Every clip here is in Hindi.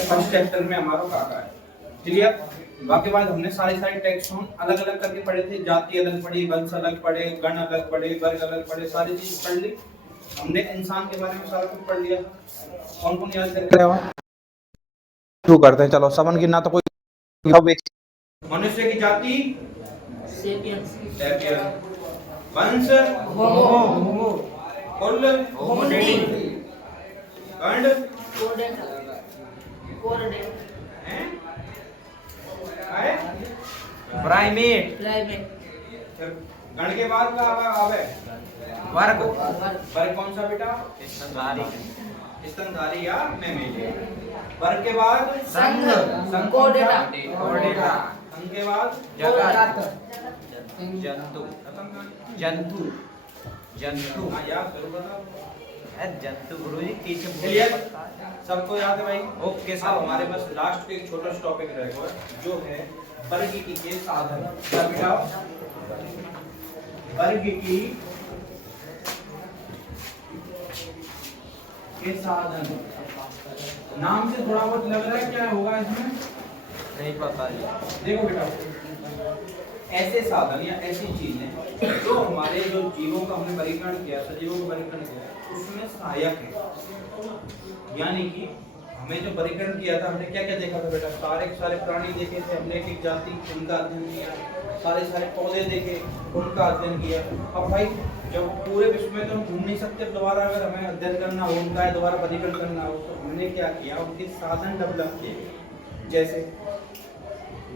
फर्स्ट चैप्टर में हमारा काका है। क्लियर? बाकी बाद हमने सारे टैक्सोन अलग अलग करके पढ़े थे। जाति अलग पढ़ी, वंश अलग पढ़े, गण अलग पढ़े, वर्ग अलग पढ़े, सारी चीज पढ़ ली हमने। इंसान के बारे में सारा कुछ पढ़ लिया। कौन कौन याद कर रहे हो? शुरू करते हैं। चलो समन गिनना तो कोई। मनुष्य की जाति सेपियंस, वंश होमो, कुल होमिनिडी, गण कोरडे, प्राइमेट, प्राइमेट, गण के बाद का आवे वर्ग, वर्ग कौन सा बेटा? स्तनधारी, स्तनधारी या मैमेलियन। वर्ग के बाद संघ, संघ कोर्डेटा, कोर्डेटा, संघ के बाद जगत, जंतु, जंतु, जंतु, हाँ याद करो बताओ। जंतु गुरुजी टीचर क्लियर? सबको याद है भाई? ओके अब सर। हमारे पास लास्ट के एक छोटा सा टॉपिक रहेगा जो है वर्गीकी के साधन। क्या बेटा? वर्गीकी के साधन। नाम से थोड़ा बहुत लग रहा है क्या होगा इसमें? नहीं पता जी। देखो बेटा, ऐसे साधन या ऐसी चीजें जो हमारे जो जीवों का हमने वर्गीकरण किया, सजीवों का वर्गीकरण किया, उसमें सहायक है। यानी कि हमें जो वर्गीकरण किया था, हमने क्या क्या देखा था बेटा? सारे प्राणी देखे थे हमने, एक जाति उनका अध्ययन किया, सारे पौधे देखे उनका अध्ययन किया। अब भाई जब पूरे विश्व में तो हम घूम नहीं सकते, दोबारा अगर हमें अध्ययन करना हो उनका है, दोबारा वर्गीकरण करना हो, तो हमने क्या किया? उनके साधन डेवलप किए। जैसे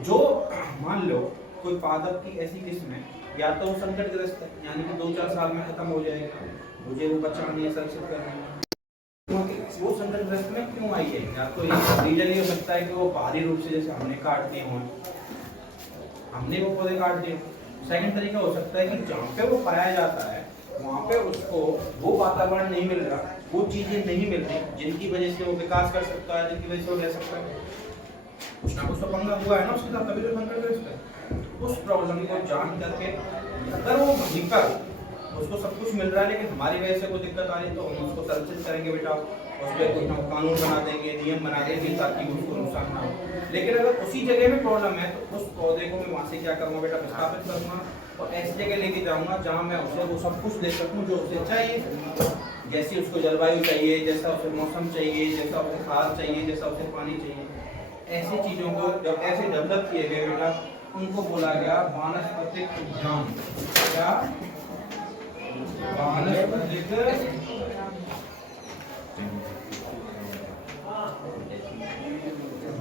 जो मान लो कोई पादप की ऐसी किस्म है, या तो वो संकटग्रस्त है, यानी कि 2-4 साल में खत्म हो जाएगा, मुझे वो बचानी है, संरक्षित करनी है। वो संकटग्रस्त में क्यों आई है? या तो रीजन ये हो सकता है कि वो बाहरी रूप से जैसे हमने काट दिए हों, हमने वो पौधे काट दिए। सेकंड तरीका हो सकता है कि जहाँ पे वो पाया जाता है वहाँ पे उसको वो वातावरण नहीं मिल रहा, वो चीजें नहीं मिल रही जिनकी वजह से वो विकास कर सकता है, जिनकी वजह से वो रह सकता है। कुछ ना कुछ तो पंगा हुआ है ना उसके साथ, तभी तो संकटग्रस्त है। उस प्रॉब्लम को जान करके अगर वो वहीं पर उसको सब कुछ मिल रहा है लेकिन हमारी वजह से कोई दिक्कत आ रही है, तो हम उसको संरक्षित करेंगे बेटा। उस पर कुछ हम कानून बना देंगे, नियम बना देंगे ताकि उसको नुकसान ना हो। लेकिन अगर उसी जगह में प्रॉब्लम है तो उस पौधे को मैं वहाँ से क्या करूँगा बेटा? विस्थापित करूँगा और ऐसी जगह लेके जाऊँगा जहाँ मैं उसे वो सब कुछ दे सकूँ जो उसे चाहिए। जैसी उसको जलवायु चाहिए, जैसा उसे मौसम चाहिए, जैसा उसे खाद चाहिए, जैसा उसे पानी चाहिए, ऐसी चीजों को जब ऐसे डेवलप किए गए बेटा, उनको बोला गया वानस्पतिक उद्यान। क्या? वानस्पतिक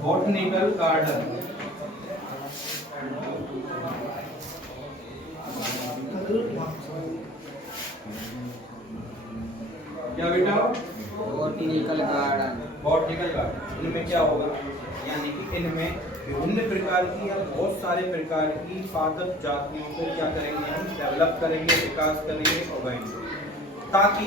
बॉटनिकल गार्डन। क्या बेटा? Botanical garden. Botanical garden. इनमें क्या होगा? यानी कि इनमें विभिन्न प्रकार की या बहुत सारे प्रकार की पादप जातियों को क्या करेंगे? हम डेवलप करेंगे, विकास करेंगे, उगाएंगे, ताकि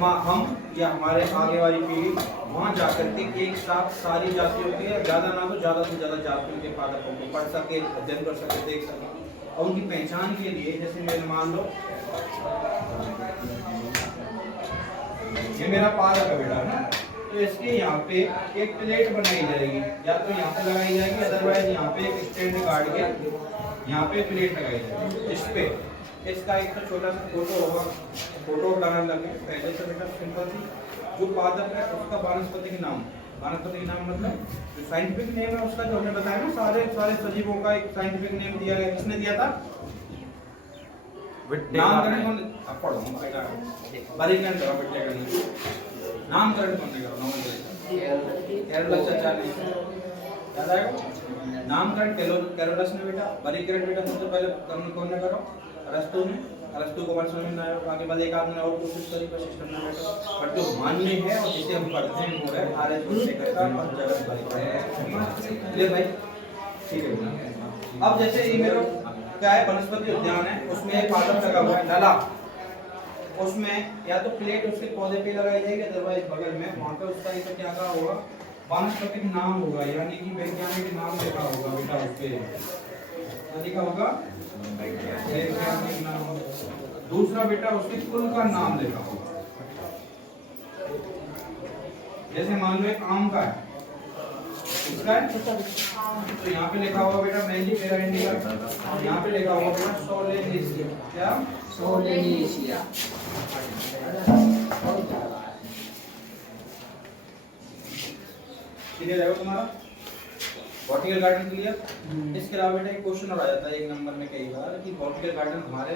हम या हमारे आगे वाली पीढ़ी वहाँ जाकर के एक साथ सारी जातियों के, ज़्यादा ना तो ज़्यादा से ज़्यादा जातियों के पादपों को पढ़ सके, अध्ययन कर सके, देख सके। और उनकी पहचान के लिए जैसे मैंने मान लो ये मेरा पादप है बेटा ना, तो इसके यहाँ पे एक प्लेट बनाई जाएगी, या तो यहाँ पे लगाई जाएगी, अदरवाइज यहाँ पे एक स्टैंड गाड़ के यहाँ पे प्लेट लगाई जाएगी। इस पे इसका एक तो छोटा सा फोटो होगा, फोटो उठाना लगे पहले से बेटा सिंपल सी। जो पादप है उसका वानस्पतिक नाम, वानस्पतिक नाम मतलब जो साइंटिफिक नेम है उसका, जो हमने बताया ना, सारे सजीवों का एक साइंटिफिक नेम दिया गया। किसने दिया था? नामकरण कौन? अब पढ़ो वर्गीकरण करो बेटे, नामकरण कौन ने करो? कैरोलस चाचा ने। याद आएगा? नामकरण कैरोलस ने बेटा, वर्गीकरण बेटा सबसे पहले कौन ने करो? अरस्तु ने। अरस्तु को वर्ष में आया, आगे बाद एक आदमी और कोशिश करी पर सिस्टम में बैठा। पर जो मान्य है और जिसे हम पढ़ते हैं वो है आर्य का जगत भाई। ले भाई ठीक है। अब जैसे ये मेरा क्या है? वनस्पति उद्यान है, उसमें एक पादप लगा हुआ है डला, उसमें या तो प्लेट उसके पौधे पे लगाई जाएगी, अदरवाइज बगल में वहाँ पे उसका एक क्या कहा होगा? वानस्पतिक नाम होगा, यानी कि वैज्ञानिक नाम लिखा होगा बेटा उस पे। क्या लिखा होगा? वैज्ञानिक नाम। दूसरा बेटा उसके कुल का नाम लिखा होगा। जैसे मान लो एक आम का है, इसका है तो यहाँ पे लिखा हुआ बेटा मेनली मेरा इंडिया, यहाँ पे लिखा हुआ बेटा सोलेनेशिया। क्या? सोलेनेशिया। क्लियर है तुम्हारा बॉटनिकल गार्डन क्लियर। इसके अलावा बेटा एक क्वेश्चन और आ जाता है एक नंबर में कई बार कि बॉटनिकल गार्डन हमारे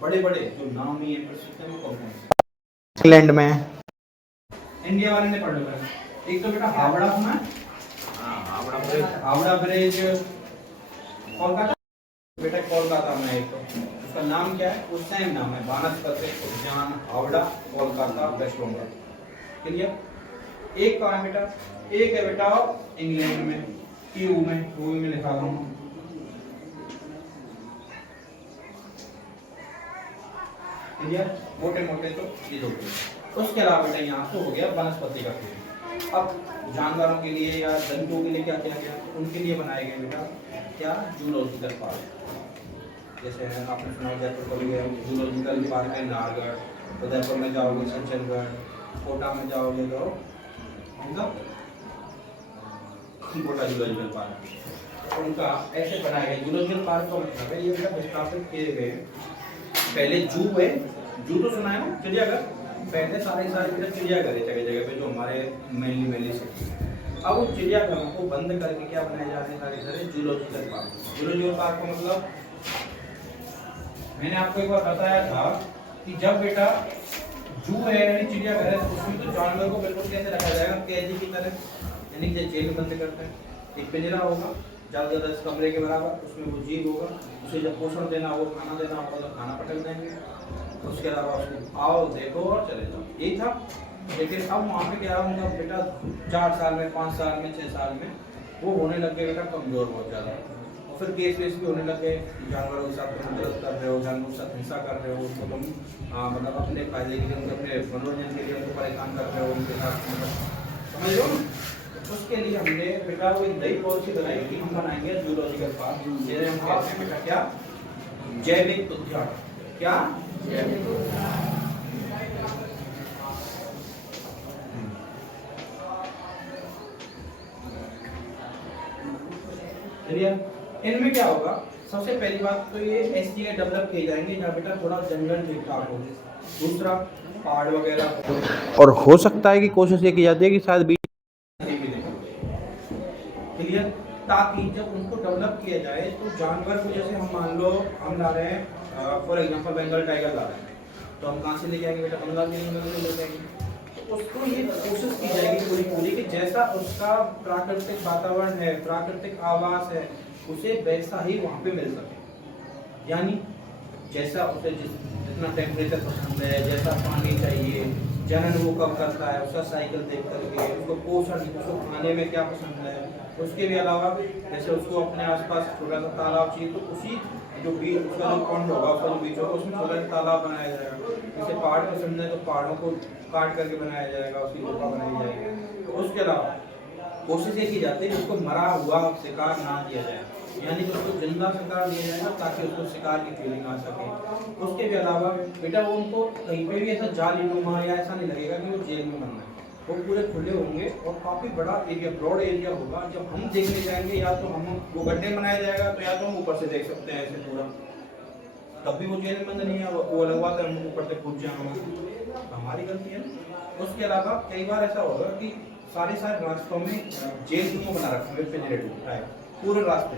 बड़े बड़े जो नामी है प्रसिद्ध है वो कौन कौन से? इंग्लैंड में इंडिया वाले ने पढ़ लिया। एक तो बेटा हावड़ा सुना है? हावड़ा ब्रिज कोलकाता, बेटा कोलकाता में एक तो उसका नाम क्या है? वो सेम नाम है वानस्पतिक उद्यान हावड़ा कोलकाता वेस्ट बंगाल। क्लियर। एक कहाँ है बेटा? एक है बेटा इंग्लैंड में कीव में लिखा हुआ हूँ। क्लियर। मोटे मोटे तो ये दो। उसके अलावा बेटा यहाँ तो हो गया वनस्पति का खेल। अब जानवरों के लिए या जंतुओं के लिए क्या किया गया? उनके लिए बनाए गए बेटा क्या? Zoological park. जैसे आपने सुना जयपुर को भी गए जूलॉजिकल पार्क है नाहरगढ़, उदयपुर में जाओगे सज्जनगढ़, कोटा में जाओगे तो कोटा जूलॉजिकल पार्क। उनका ऐसे बनाया गया जूलॉजिकल पार्क का मतलब है ये बेटा स्थापित किए गए। पहले जू है, जू तो सुना है ना चिड़ियाघर, पहले सारे बेटा चिड़ियाघर है जगह जगह पे जो हमारे मेनली सिटी। अब उन चिड़ियाघरों को बंद करके क्या बनाए जा रहे हैं सारे जूलॉजिकल पार्क। जूलॉजिकल पार्क का मतलब मैंने आपको एक बार बताया था कि जब बेटा जू है यानी चिड़ियाघर है उसमें तो जानवर को बिल्कुल कैसे रखा जाएगा? कैदी की तरह, यानी कि जेल में बंद करते हैं। एक पिंजरा होगा ज़्यादा से ज़्यादा इस कमरे के बराबर, उसमें वो जीव होगा, उसे जब पोषण देना हो खाना देना होगा तो खाना पटक देंगे। उसके अलावा उसको आओ देखो और चले जाओ, यही था। लेकिन अब वहाँ पे क्या होगा बेटा 4 साल में 5 साल में 6 साल में वो होने लग गए बेटा कमज़ोर बहुत ज़्यादा। और फिर केस वेस भी होने लग गए, जानवरों के साथ तुम गलत कर रहे हो, जानवरों के साथ हिंसा कर रहे हो, उसको तुम मतलब अपने फायदे के लिए उनके अपने मनोरंजन के लिए उनको परेशान कर रहे हो, उनके साथ समझ लो ना। उसके लिए हमने बेटा वो एक नई पॉलिसी बनाई कि हम बनाएंगे जूलॉजिकल पार्क, जिन्हें हम कहते हैं बेटा क्या? जैविक उद्यान। क्या? जैविक उद्यान। इनमें क्या होगा? सबसे पहली बात तो ये ऐसी जगह डेवलप किए जाएंगे जहाँ बेटा थोड़ा जंगल ठीक ठाक हो। दूसरा पहाड़ वगैरह, और हो सकता है कि कोशिश ये की जाती है कि शायद क्लियर, ताकि जब उनको डेवलप किया जाए तो जानवर को जैसे हम मान लो हम ला रहे हैं फॉर एग्जांपल बंगाल टाइगर ला रहे हैं तो हम कहाँ से ले जाएंगे बेटा? बंगाल के जंगल से ले जाएंगे। तो उसको ये कोशिश की जाएगी पूरी कि जैसा उसका प्राकृतिक वातावरण है, प्राकृतिक आवास है, उसे वैसा ही वहाँ पे मिल सके। यानी जैसा उसे जितना टेम्परेचर पसंद है, जैसा पानी चाहिए, जनन वो कब करता है, उसका साइकिल देख करके, उसको पोषण, उसको खाने में क्या पसंद है। उसके भी अलावा जैसे उसको अपने आसपास छोटा सा तालाब चाहिए तो उसी जो बीच उसका जो पॉन्ड होगा, उसका जो बीच होगा उसमें छोटा सा तालाब बनाया जाएगा। जैसे पहाड़ पसंद है तो पहाड़ों को काट करके बनाया जाएगा, उसकी गुफा बनाई जाएगी। उसके अलावा कोशिश ये की जाती है कि उसको मरा हुआ शिकार ना दिया जाए, यानी कि उसको जिंदा शिकार दिया जाएगा ताकि उसको शिकार की फीलिंग आ सके। उसके भी अलावा बेटा वो उनको कहीं पे भी ऐसा जालीनुमा या ऐसा नहीं लगेगा कि वो जेल में बंद है। वो पूरे खुले होंगे और काफ़ी बड़ा एरिया, ब्रॉड एरिया होगा। जब हम देखने जाएंगे या तो हम वो गड्ढे बनाया जाएगा तो या तो हम ऊपर से देख सकते हैं ऐसे पूरा, तब भी वो जेल में बंद नहीं है, वो अलग बात है, हम ऊपर से कूद जाएंगे, हमारी गलती है। उसके अलावा कई बार ऐसा होगा कि सारे रास्तों में जेल रूम बना रखा है पिंजरे टाइप पूरे रास्ते,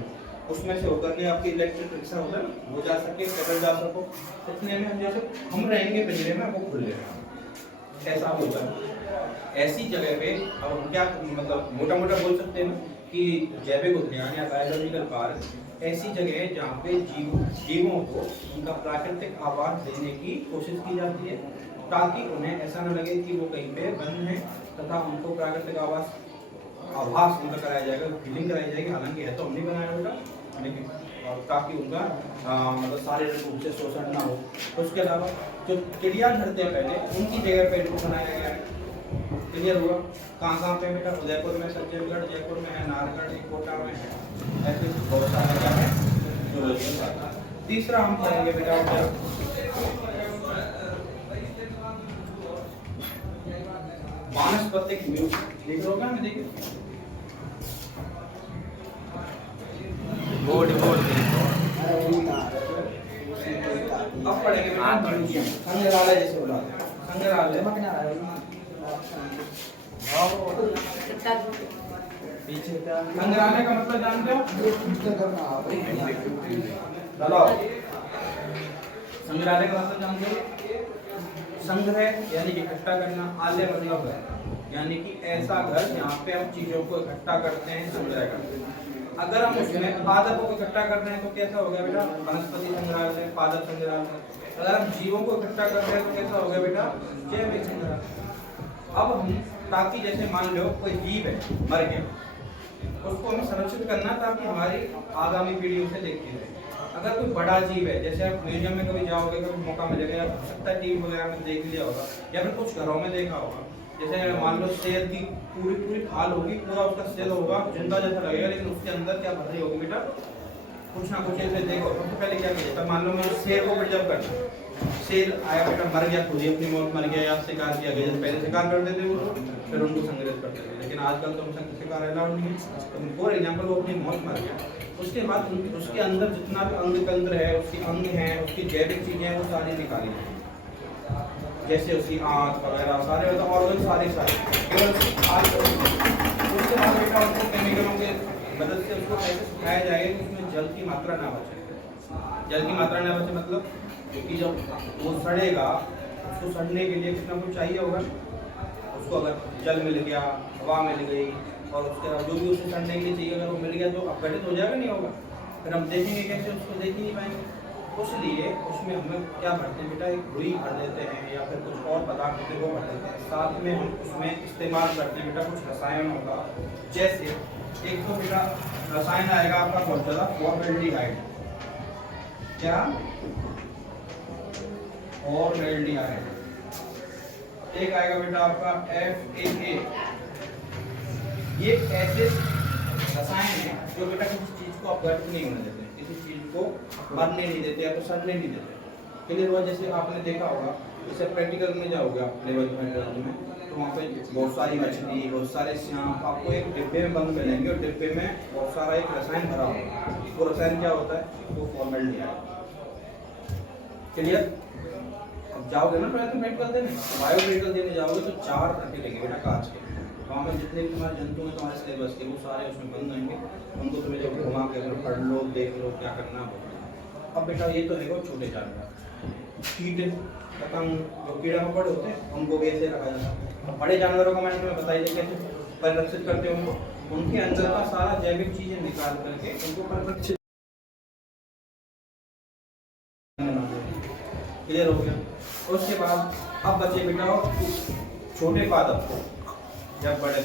उसमें से होकर के आपकी इलेक्ट्रिक रिक्शा होता है ना वो जा सके, पैदल जा सको। इतने में हम जैसे हम रहेंगे पिंजरे में, वो खुल जाएगा, ऐसा होता है। ऐसी जगह पे अब हम क्या मतलब मोटा मोटा बोल सकते हैं कि जैविक उद्यान या बायोलॉजिकल पार्क ऐसी जगह है जहाँ पे जीवों को उनका प्राकृतिक आवास देने की कोशिश की जाती है ताकि उन्हें ऐसा न लगे कि वो कहीं पे बंद है, तथा उनको प्राकृतिक आवास उनका कराया जाएगा, फीलिंग कराई जाएगी। हालांकि है तो हम नहीं बनाया बेटा, लेकिन ताकि उनका मतलब शारीरिक रूप से शोषण ना हो। उसके अलावा जो चिड़ियाघर थे पहले उनकी जगह पे इनको बनाया गया है। क्लियर हुआ? कहाँ पे बेटा? उदयपुर में, सज्जनगढ़, जयपुर में है, नाहरगढ़, कोटा में है, ऐसे बहुत सारे क्या है। तीसरा हम पढ़ेंगे बेटा वानस्पतिक म्यूजियम। देख लो क्या? मैं देखिए बोर्ड बोर्ड देखो। अरे उल्टा अब पढ़ेंगे बेटा म्यूजियम, संग्रहालय जैसे बुलाते हैं संग्रहालय। पीछे क्या संग्रहालय का मतलब जानते हो? चलो संग्रहालय का मतलब जानते हो? संग्रह यानी कि इकट्ठा करना, आलय मतलब है यानी कि ऐसा घर जहाँ पे हम चीजों को इकट्ठा करते हैं, संग्रह करते हैं। अगर हम उसमें पादपों को इकट्ठा कर रहे हैं तो कैसा हो गया बेटा? वनस्पति संग्रहालय, पादप संग्रहालय। अगर हम जीवों को इकट्ठा कर रहे हैं तो कैसा हो गया बेटा? जैविक संग्रहालय। अब हम ताकि जैसे मान लो कोई जीव है मर गया, उसको हमें संरक्षित करना ताकि हमारी आगामी पीढ़ी उसे देखती रहे। अगर कोई बड़ा जीव है, जैसे आप म्यूजियम में कभी जाओगे, कभी मौका मिलेगा या हो सकता है टीवी वगैरह में देख लिया होगा या फिर कुछ घरों में देखा होगा, जैसे मान लो शेर की पूरी पूरी खाल होगी, पूरा उसका शेर होगा, जिंदा जैसा लगेगा, लेकिन उसके अंदर क्या भर रही होगी बेटा? कुछ ना कुछ ऐसे देखो। सबसे पहले क्या किया जाता? मान लो मैं शेर को प्रिजर्व करना, शेर आया बेटा, मर गया, खुद ही अपनी मौत मर गया या शिकार किया गया, जैसे पहले शिकार करते थे वो, फिर उनको संग्रहित करते थे, लेकिन आजकल तो उनसे शिकार अलाउड नहीं है। तो फॉर एग्जाम्पल वो अपनी मौत मर गया, उसके बाद उसके अंदर जितना भी अंग तंत्र है, उसकी अंग है, उसकी जैविक चीजें हैं, वो सारी निकाली जाएंगी, जैसे उसकी आंत वगैरह सारे मतलब ऑर्गन सारे केवल उसके बाद बेटा उसको केमिकलों के मदद से उसको ऐसे सुखाया जाएगा कि उसमें जल की मात्रा ना बचे। जल की मात्रा ना बचे मतलब क्योंकि जब वो सड़ेगा, उसको सड़ने के लिए कुछ ना कुछ चाहिए होगा। उसको अगर जल मिल गया, हवा मिल गई और उसके बाद जो भी उसे सड़ने के लिए चाहिए अगर वो मिल गया तो अपघटित हो जाएगा, नहीं होगा। फिर हम देखेंगे कैसे? उसको देख ही नहीं पाएंगे। इसलिए उसमें हम क्या भरते हैं बेटा? एक रुई भर देते हैं या फिर कुछ और पदार्थ होते हैं वो भर देते हैं। साथ में हम उसमें इस्तेमाल करते हैं बेटा कुछ रसायन होगा, जैसे एक तो बेटा रसायन आएगा आपका बहुत ज़्यादा फॉर्मेल्डिहाइड। क्या? फॉर्मेल्डिहाइड। एक आएगा बेटा आपका FAA। ये ऐसे रसायन है जो बेटा किसी चीज को अपघटित नहीं होने देते, किसी चीज को मरने नहीं देते या तो सड़ने नहीं देते। क्लियर हुआ? जैसे आपने देखा होगा, जैसे प्रैक्टिकल में जाओगे आप लेवल में तो वहाँ पे बहुत सारी मछली, बहुत सारे सांप आपको एक डिब्बे में बंद मिलेंगे और डिब्बे में बहुत सारा एक रसायन भरा होगा। वो रसायन क्या होता है? वो फॉर्मेल्डिहाइड। क्लियर? अब जाओगे ना मेडिकल देने, बायोमेडिकल देने जाओगे तो 4 रखे लेंगे बेटा कांच के, वहाँ में जितने भी तुम्हारे जंतु हैं तुम्हारे सिलेबस के वो सारे उसमें बंद होंगे। उनको तुम्हें जब घुमा के अगर पढ़ लो, देख लो क्या करना हो। अब बेटा ये तो है वो छोटे जानवर, कीट, पतंग, जो कीड़ा मकोड़े होते हैं उनको भी ऐसे रखा जाता है। अब बड़े जानवरों का मैंने तुम्हें बताइए कैसे परिरक्षित करते हो, उनके अंदर का सारा जैविक चीजें निकाल करके उनको परिरक्षित। क्लियर हो गया? उसके बाद अब बचे बेटा छोटे पादप या बड़े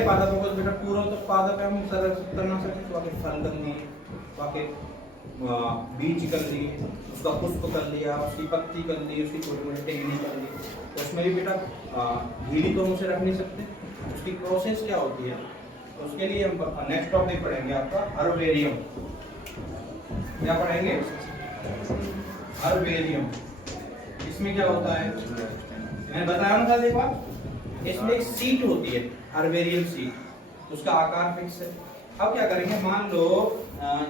पादपों को बेटा पूरा तो पादप है हम संरक्षित करना सकते, तो आगे फल कर लिए, बाकी बीज कर लिए, उसका पुष्प कर लिया, उसकी पत्ती कर ली, उसकी छोटी मोटी टहनी कर ली। उसमें भी बेटा गीली तो हम उसे रख नहीं सकते, उसकी प्रोसेस क्या होती है? उसके लिए हम नेक्स्ट टॉपिक पढ़ेंगे आपका हर्बेरियम। क्या पढ़ेंगे? हर्बेरियम। इसमें क्या होता है? मैंने बताया ना था एक बार, इसमें एक सीट होती है, हर्बेरियम सीट, उसका आकार फिक्स है। अब क्या करेंगे? मान लो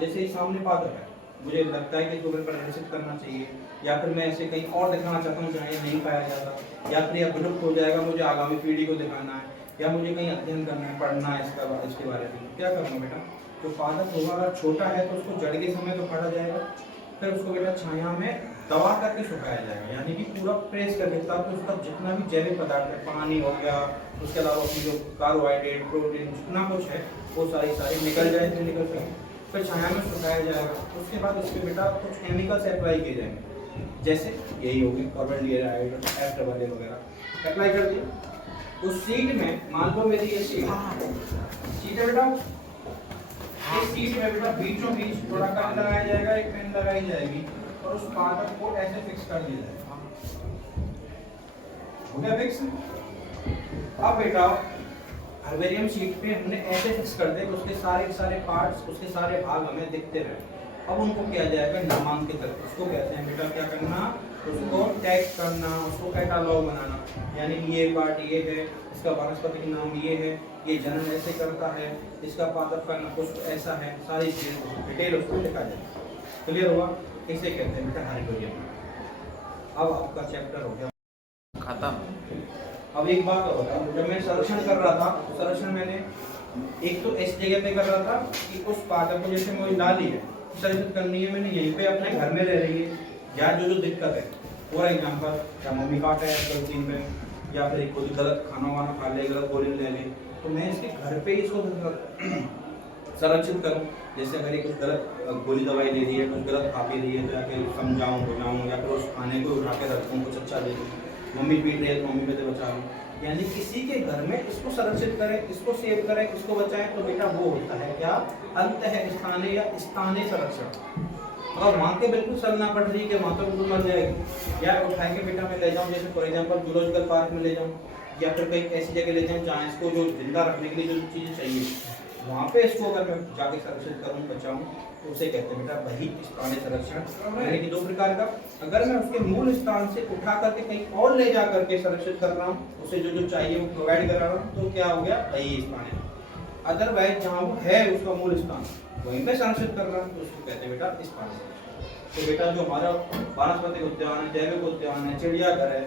जैसे सामने पादप है, मुझे लगता है कि इसको प्रदर्शित करना चाहिए, या फिर मैं ऐसे कहीं और दिखाना चाहता हूँ जहाँ ये नहीं पाया जाता, या फिर यह विलुप्त हो जाएगा, मुझे आगामी पीढ़ी को दिखाना है, या मुझे कहीं अध्ययन करना है, पढ़ना है इसके बारे में। क्या करूँगा बेटा? जो पादप होगा अगर छोटा है तो उसको जड़ के समय तो काटा जाएगा, फिर उसको बेटा छाया में दबा करके सुखाया जाएगा, यानी कि पूरा प्रेस करके, ताकि उसका जितना भी जैविक पदार्थ है, पानी हो गया, उसके अलावा अपनी जो कार्बोहाइड्रेट, प्रोटीन, जितना कुछ है वो सारी निकल जाए, निकल सके, फिर छाया में सुखाया जाएगा। उसके बाद उस पर बेटा कुछ केमिकल्स अप्लाई किए जाएंगे, जैसे यही होगी फॉर्मेल्डिहाइड, F वगैरह अप्लाई कर दिए। उस सीट में मान लो मेरी ये सीट है बेटा, इस सीट में बेटा बीचों बीच थोड़ा कट लगाया जाएगा, एक पेन लगाई जाएगी और उस पादप को ऐसे फिक्स कर दिया जाएगा। हो गया फिक्स? अब बेटा हर्बेरियम शीट पे हमने ऐसे फिक्स कर दिया कि उसके सारे पार्ट्स, उसके सारे भाग हमें दिखते रहे। अब उनको किया जाएगा नामांकित, उसको कहते हैं बेटा क्या करना? उसको टैग करना, उसको कैटालॉग बनाना, यानी कि ये पार्ट ये है, इसका वानस्पतिक नाम ये है, ये जनन ऐसे करता है, इसका पादप का पुष्प ऐसा है, सारी चीजें डिटेल उसको लिखा जाए। क्लियर हुआ? इसे कहते हैं बेटा हाइड्रोजन। अब आपका चैप्टर हो गया खत्म। अब एक बात और होता, जब मैं संरक्षण कर रहा था, संरक्षण मैंने एक तो इस जगह पे कर रहा था कि उस पादप को जैसे मुझे डाली है संरक्षित करनी है, मैंने यहीं पे अपने घर में रह रही है, या जो दिक्कत है, फॉर एग्जाम्पल क्या मम्मी काटा है गलती में, या फिर कोई गलत खाना वाना खा ले, गलत गोली ले ले, तो मैं इसके घर पे ही इसको संरक्षित करूँ। जैसे अगर ये कुछ गलत गोली दवाई ले रही है, कुछ गलत खा पी रही है, तो जाके समझाऊँ बुझाऊँ, या फिर उस खाने को उठा के रखूँ, कुछ अच्छा दे दूँ। मम्मी पीट रही है तो मम्मी पे से बचा लूँ, यानी किसी के घर में इसको संरक्षित करें, इसको सेव करें, इसको बचाएं, तो बेटा वो होता है क्या, अंतःस्थानीय या स्थानीय संरक्षण। अगर वहाँ के बिल्कुल सर ना पड़ रही है कि वहाँ तो बिल्कुल मर जाएगी, या उठा के बेटा मैं ले जाऊँ, जैसे फॉर एग्जाम्पल जूलॉजिकल पार्क में ले जाऊँ, या फिर कहीं ऐसी जगह ले जाऊँ जहाँ इसको जो जिंदा रखने के लिए जो चीज़ें चाहिए, वहाँ पे इसको अगर मैं जाके संरक्षित करूँ, बचाऊँ, तो उसे कहते हैं बेटा वही स्थानीय संरक्षण। यानी कि दो प्रकार का, अगर मैं उसके मूल स्थान से उठा करके कहीं और ले जा करके संरक्षित कर रहा हूँ, उसे जो जो चाहिए वो प्रोवाइड करा रहा हूँ, तो क्या हो गया, वही स्थानीय। अदरवाइज जहाँ वो है उसका मूल स्थान वहीं पे संरक्षित कर रहा हूँ, तो उसको कहते हैं बेटा स्थानीय। तो बेटा जो हमारा वानस्पतिक उद्यान है, जैविक उद्यान है, चिड़ियाघर है,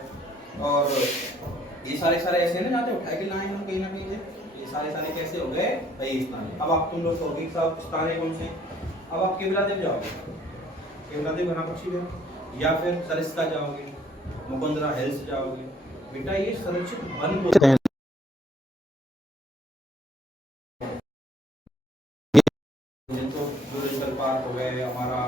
और ये सारे ऐसे ना जाते उठा के लाए हम कहीं ना कहीं से, ये सारे कैसे हो गए, वही स्थानीय। अब आप तुम लोग कहोगे साहब स्थानीय कौन से, अब आप केवलादेव जाओगे, केवलादेव घनापक्षी है, या फिर सरिस्का जाओगे, मुकुंदरा हिल्स जाओगे, बेटा ये संरक्षित वन होते हैं। तो जूलॉजिकल पार्क हो गए, हमारा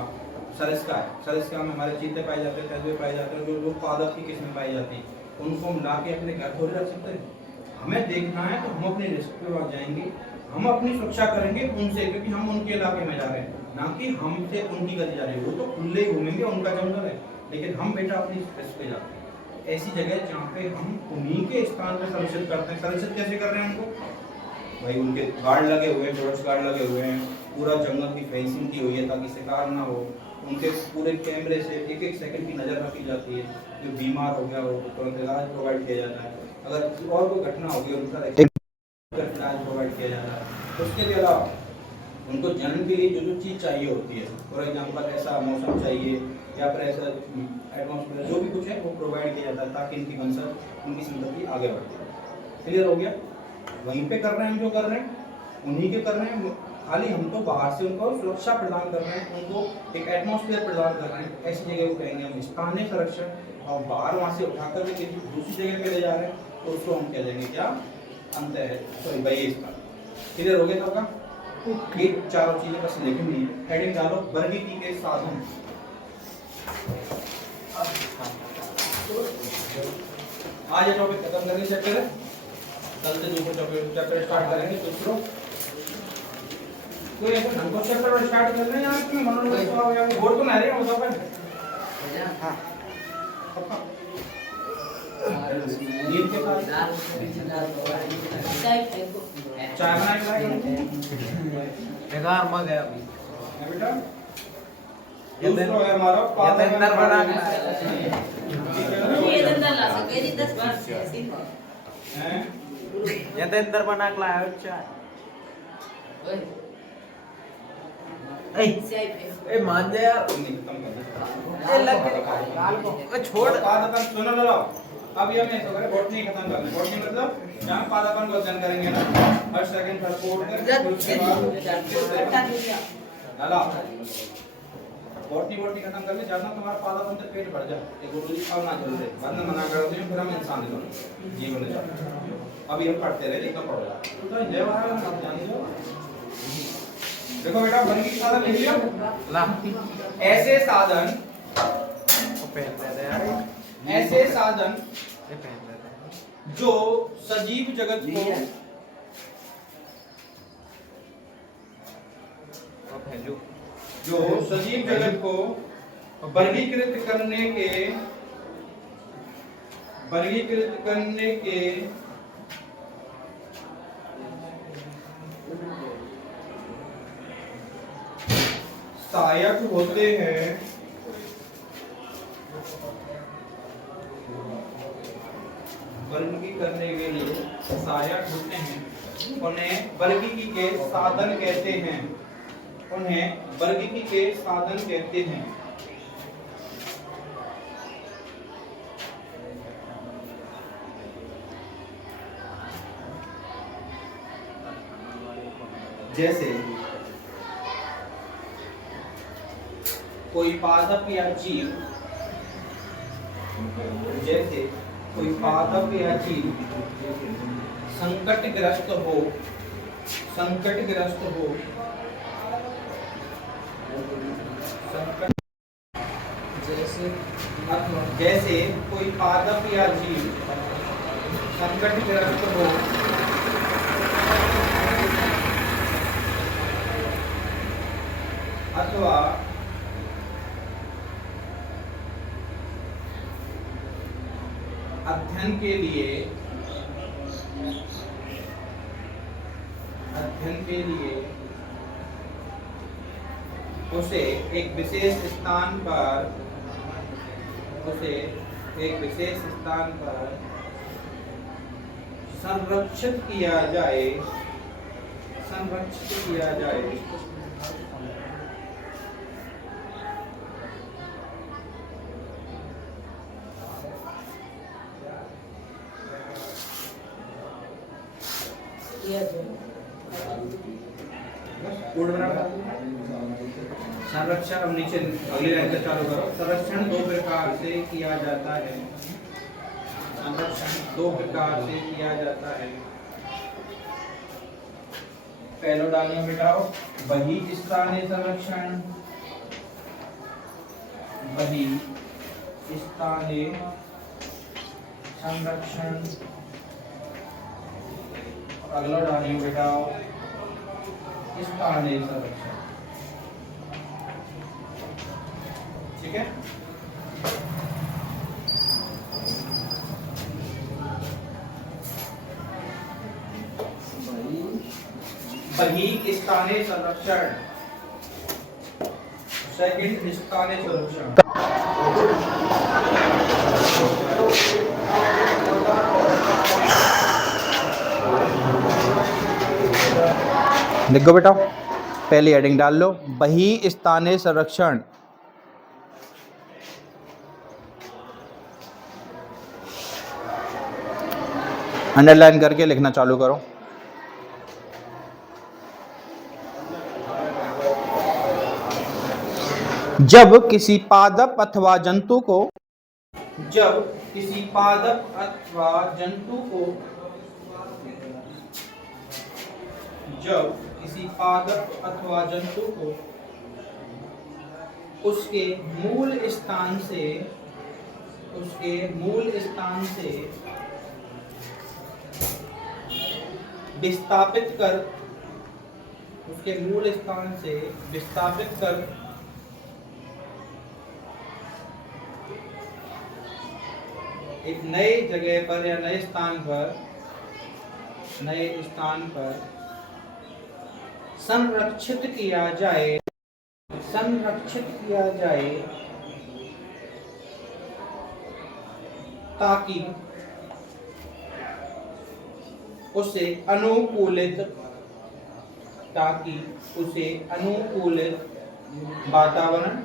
सरिस्का है, सरिस्का में हमारे चीते पाए जाते हैं, तेंदुए पाए जाते हैं, जो पादप की किस्में पाई जाती हैं, उनको हम ला के अपने घर थोड़े रख सकते हैं। हमें देखना है तो हम अपने रिस्क पे वहाँ जाएंगे, हम अपनी सुरक्षा करेंगे उनसे, क्योंकि हम उनके इलाके में जा रहे हैं, ना कि हमसे उनकी गति जा रही है। वो तो खुले घूमेंगे, उनका जंगल है, लेकिन हम बेटा अपनी रिस्क पे जाते हैं। ऐसी जगह जहाँ पे हम उन्हीं के स्थान पर संरक्षित करते हैं। संरक्षित कैसे कर रहे हैं उनको, भाई उनके गार्ड लगे हुए हैं, टॉर्च गार्ड लगे हुए हैं, पूरा जंगल की फेंसिंग की हुई है ताकि शिकार ना हो, उनके पूरे कैमरे से एक एक सेकंड की नज़र रखी जाती है, जो बीमार हो गया हो तो तुरंत इलाज प्रोवाइड किया जाता है, अगर और कोई घटना होगी उनका इलाज प्रोवाइड किया जाता है। उसके भी अलावा उनको जनन के लिए जो जो चीज़ चाहिए होती है, फॉर एग्जाम्पल ऐसा मौसम चाहिए या फिर ऐसा एटमॉस्फेयर, जो भी कुछ है वो प्रोवाइड किया जाता है ताकि इनकी वंशज, उनकी संतति आगे बढ़ती। क्लियर हो गया? वहीं पे कर रहे हैं हम, जो कर रहे हैं उन्हीं के कर रहे हैं, खाली हम तो बाहर से उनको सुरक्षा प्रदान कर रहे हैं, उनको एक एटमॉस्फेयर प्रदान कर रहे हैं। ऐसी जगह को कहेंगे हम स्थानीय संरक्षण, और बाहर वहाँ से उठा कर किसी दूसरी जगह पे ले जा रहे हैं तो उसको हम कह देंगे क्या, अंत है, सॉरी वही स्थान। क्लियर हो गया सबका? ये चारों चीजें बस लिखनी है, हेडिंग डालो वर्गीकी के साधन। आज ये टॉपिक खत्म करके चैप्टर है, कल से दूसरा चैप्टर स्टार्ट करेंगे। दूसरों कोई ऐसा ढंग का चैप्टर स्टार्ट कर रहे हैं यार, तुम्हें मनोरंजन तो हो गया, बोर्ड तो नहीं रहे हो सब है। हां नींद के बाद चाय बनाए लाए बेकार मग है अभी बेटा, ये तो है हमारा अंदर बना ये अंदर ला सकते हैं 10 बार ऐसे हैं, ये तो अंदर बना के लाया चाय। ए मान जा यार, नहीं खत्म कर ए लग लाल को ए छोड़ पादपन सुनो लो। अब ये मैं तो करे बॉटनी खत्म कर ले, बॉटनी मतलब जहां पादपन को अध्ययन करेंगे ना, हर सेकंड पर कोड कर लाला बॉटनी खत्म कर ले, ज्यादा तुम्हारा पादपन से पेट भर जाए, ये गुरुजी खाओ ना चल रहे, वरना मना कर दो फिर हम इंसान नहीं जीवन में। अभी हम पढ़ते रहे, लिखना पड़ेगा तो जय महाराज आप जान दो। देखो बेटा वर्गीक साधन लिख लिया ला, ऐसे साधन, वो पहन ले यार, ऐसे साधन ये पहन ले जो सजीव जगत को, वो पहलू जो सजीव जगत को वर्गीकृत करने के सहायक होते हैं, सहायक होते हैं उन्हें वर्गीकी के साधन कहते हैं। उन्हें वर्गीकी के साधन कहते हैं। जैसे कोई पादप या जीव, जैसे कोई पादप या जीव संकटग्रस्त हो, संकट जैसे कोई पादप या जीव संकटग्रस्त हो अथवा अध्ययन के लिए उसे एक विशेष स्थान पर संरक्षित किया जाए, संरक्षण। अब नीचे अगली लाइन से चालू करो। संरक्षण दो प्रकार से किया जाता है। संरक्षण दो प्रकार से किया जाता है। पहला डालना मिटाओ, बही स्थानीय संरक्षण, बही स्थानीय संरक्षण। अगला डालना मिटाओ, स्थानीय संरक्षण। ठीक है। बहिक स्थानीय संरक्षण, सेकंड स्थानीय संरक्षण। देखो बेटा, पहली हेडिंग डाल लो, बही स्थानीय संरक्षण। अंडरलाइन करके लिखना चालू करो। जब किसी पादप अथवा जंतु को उसके मूल स्थान से विस्थापित कर एक नए जगह पर या नए स्थान पर संरक्षित किया जाए ताकि उसे अनुकूलित वातावरण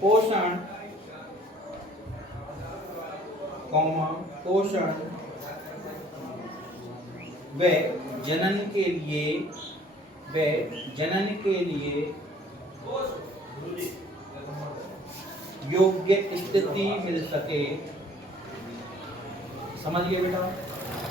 पोषण व जनन के लिए योग्य स्थिति मिल सके। समझ गए बेटा?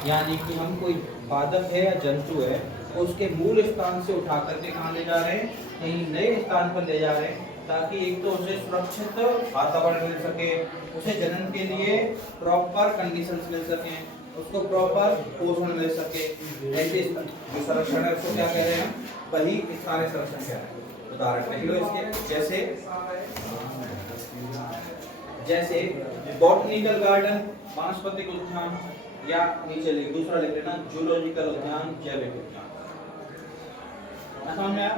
यानी कि हम कोई पादप है या जंतु है, उसके मूल स्थान से उठा करके कहाँ ले जा रहे हैं? कहीं नए स्थान पर ले जा रहे हैं, ताकि एक तो उसे सुरक्षित वातावरण मिल सके, उसे जनन के लिए प्रॉपर कंडीशंस मिल सके, उसको प्रॉपर पोषण मिल सके। ऐसे जो संरक्षण है उसको क्या कह रहे हैं? वही स्थानीय संरक्षण कह रहे हैं। उदाहरण लिख लो इसके, जैसे बॉटनिकल गार्डन, वानस्पतिक उद्यान, या नीचे दूसरा लिख लेना जूलॉजिकल उद्यान, जैविक उद्यान। समझ में आया?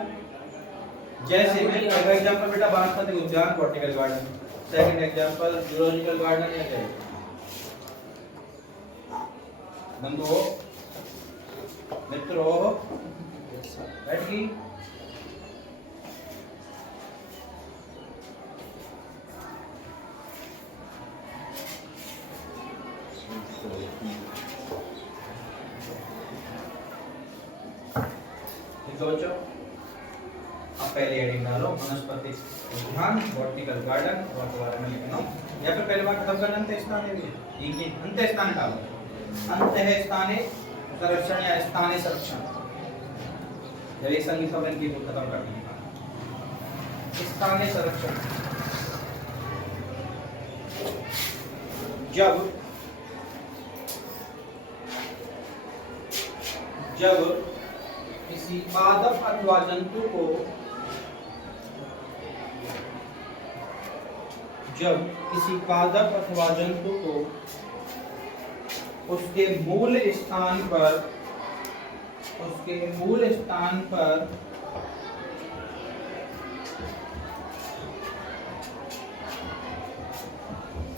जैसे मैं एग्जांपल बेटा वानस्पतिक उद्यान, botanical garden, second example zoological garden या क्या बंधुओं मित्रों बैठिए बच्चों अब पहले हेडिंग डालो वनस्पति उद्यान बॉटनिकल गार्डन और दोबारा में लिखना या फिर पहले बार खत्म करना अंत स्थाने भी ठीक है अंत स्थाने डालो अंत स्थाने संरक्षण या स्थानीय संरक्षण जब एक संगीत सब इनकी खत्म कर दी स्थानीय संरक्षण जब किसी पादप अथवा जंतु को उसके मूल स्थान पर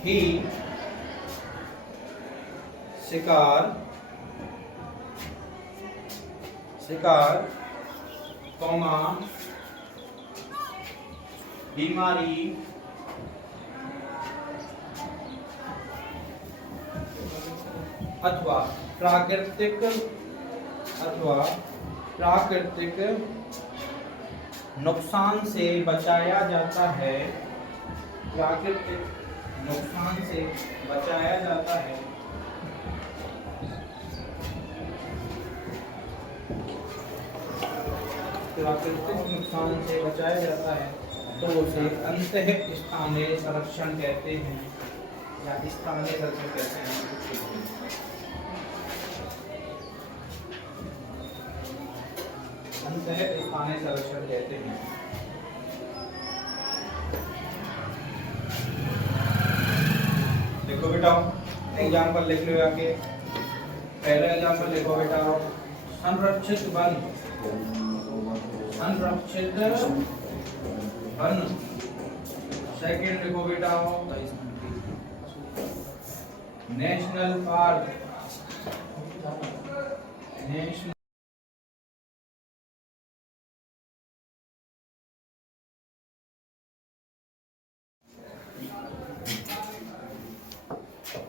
ही शिकार कौमा बीमारी अथवा प्राकृतिक नुकसान से बचाया जाता है तो उसे अंतः स्थानीय संरक्षण कहते हैं या स्थानीय संरक्षण कहते हैं अंतः स्थानीय संरक्षण कहते हैं देखो बेटा एग्जाम्पल लिख लो आके पहला एग्जाम्पल लिखो बेटा संरक्षित वन सेकंड लिखो बेटा नेशनल पार्क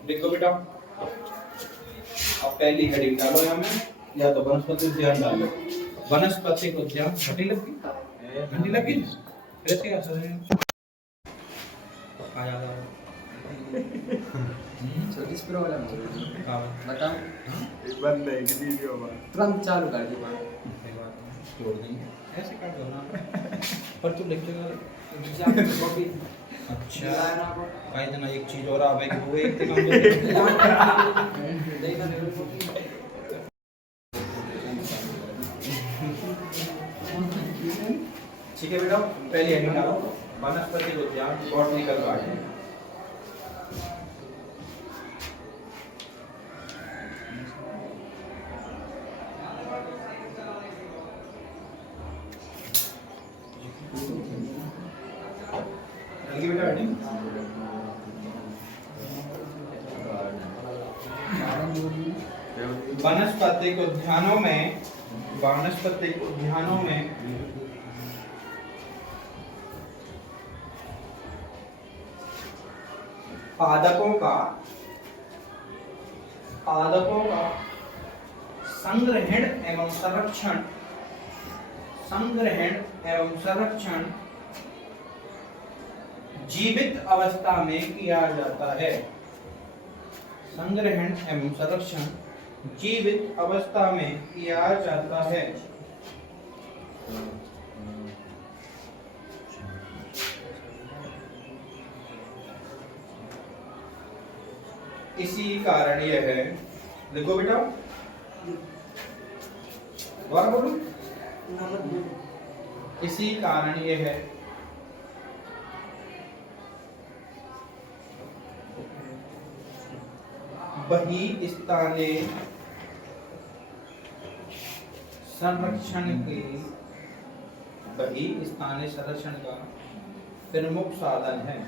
देखो बेटा अब पहली हेडिंग डालो यहाँ में या तो वनस्पति उद्यान डालो वनस्पति उद्यान घंटी लगी कैसे आ जाता है छोटी स्प्रो वाला हाँ बताओ एक बार नहीं वीडियो में तुरंत चालू कर दी बात छोड़ देंगे ऐसे कर दो ना पर तू लेक्चर एग्जाम में कॉपी अच्छा भाई जना एक चीज और आवे कि वो एक काम ठीक है बेटा पहली हेडिंग डालो वनस्पति उद्यान बॉटनिकल गार्डन जल्दी बेटा हेडिंग वानस्पतिक उद्यानों में पादपों का संग्रहण एवं संरक्षण जीवित अवस्था में किया जाता है। संग्रहण एवं संरक्षण जीवित अवस्था में किया जाता है। इसी कारण यह है, देखो बेटा दोबारा बोलो, इसी कारण यह है बहिस्तानीय संरक्षण का प्रमुख साधन है।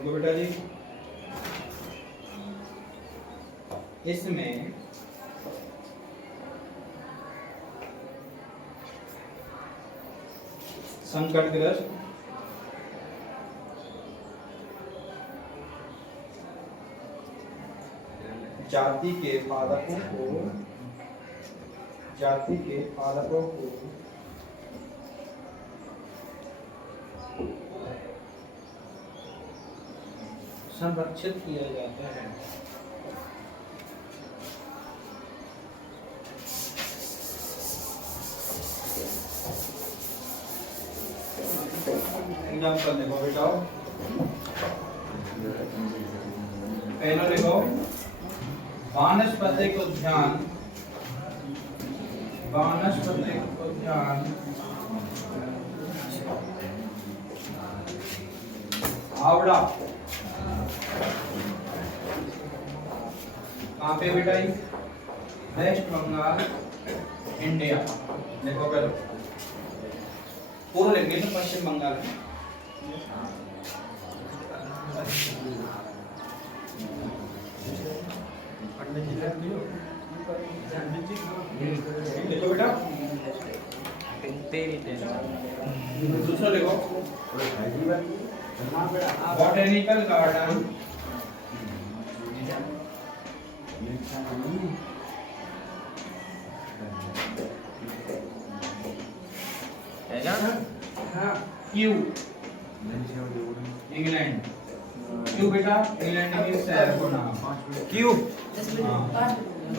देखो बेटा जी, इसमें संकटग्रस्त जाति के पालकों को संरक्षित किया जाता है। एग्जाम्पल देखो बेटा, पहला देखो, वानस्पतिक उद्यान हावड़ा, कहाँ पे बेटा? West Bengal, India. देखो पहले पूर्व लेंगे तो पश्चिम बंगाल में। देखो बेटा, दूसरा देखो, botanical garden Q, England. Q बेटा, इंग्लैंड के शहर को नाम क्यू। 10 मिनट 5 मिनट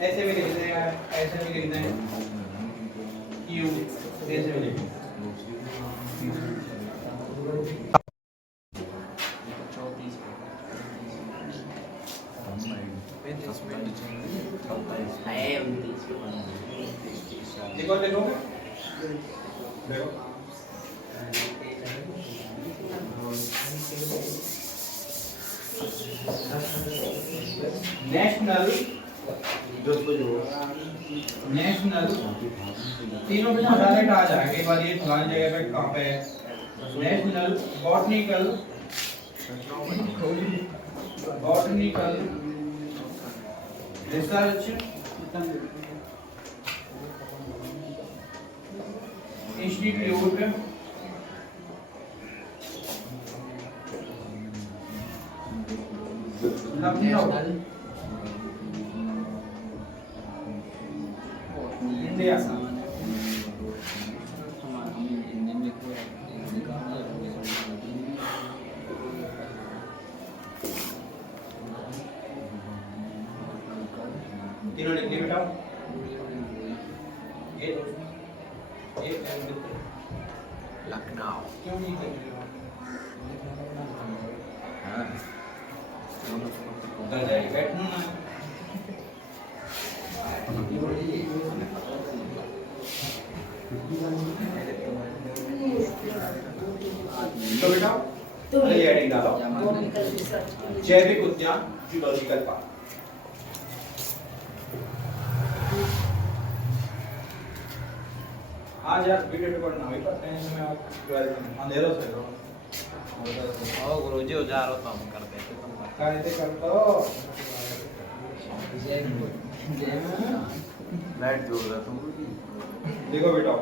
ऐसे भी लिख दें, ऐसे भी लिख दें, क्यू ऐसे भी लिख दें। देखो देखो देखो, नेशनल तीनों में डायरेक्ट आ जाएगा। एक बार ये फलानी जगह पे कहाँ पे है? National botanical research institute Lucknow, India. तीनों लिख लिए बेटा। ये लखनऊ। क्यों नहीं कर रहे हो? उधर जाइए, बैठना ना। तो बेटा ये हेडिंग डालो, बॉटनिकल रिसर्च जैविक उद्यान जूलॉजिकल पार्क। आज यार वीडियो रिकॉर्ड ना ही करते हैं, इसमें आप 12 में अंधेरों से हो। ओ गुरुजी उजार होता हम करते थे तुम कहते कर तो लाइट जोड़ रहा तुम देखो बेटा,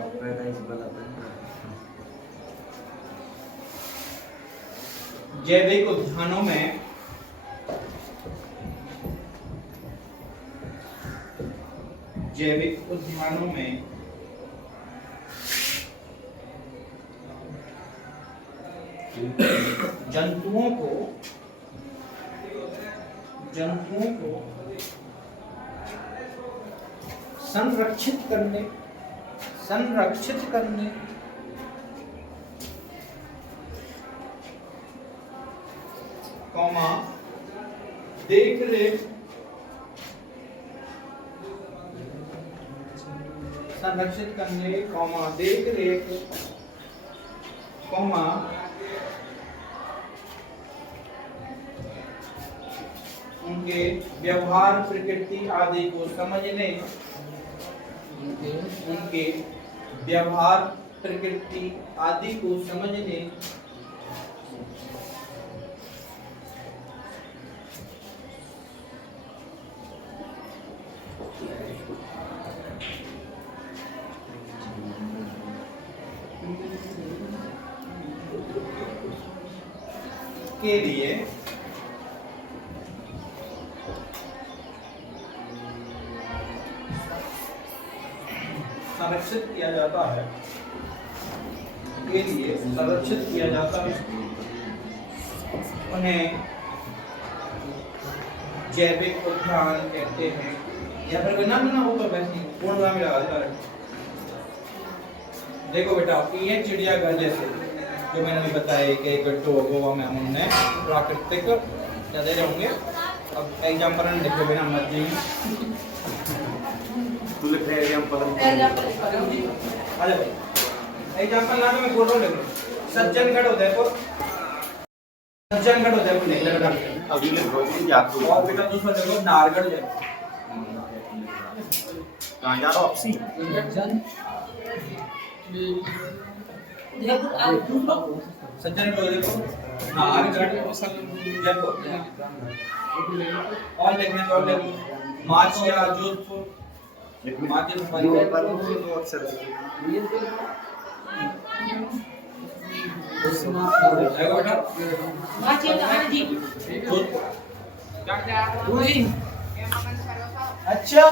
जैविक उद्यानों में जंतुओं को संरक्षित करने कौमा देख रेख संरक्षित करने कौमा देख रेख कौमा उनके व्यवहार प्रकृति आदि को समझने उनके व्यवहार प्रकृति आदि को समझने के लिए संरक्षित किया जाता है, के लिए संरक्षित किया जाता है, उन्हें जैविक उद्यान कहते हैं। या फिर कोई नाम ना हो तो वैसे पूर्ण नाम ही लगा देता है। देखो बेटा, ये चिड़ियाघर जैसे जो मैंने अभी बताया कि गट्टू गोवा में हमने प्राकृतिक क्या दे रहे होंगे। अब एग्जाम्पल देखो बिना मत जाइए, तू लिख रहे एग्जांपल अरे भाई एग्जाम्पल ना तो मैं बोल रहा हूँ। देखो सज्जनगढ़ उदयपुर, सज्जनगढ़ उदयपुर नहीं लगा। अभी लिख रहा हूँ याद तो और बेटा दूसरा देखो नारगढ़ उदयपुर। कहाँ जा रहा हूँ आपसी सज्जनगढ़ उदयपुर, नारगढ़ जयपुर। और देखने तो माचिया जोधपुर, माचिया सफारी दो अक्षर अच्छा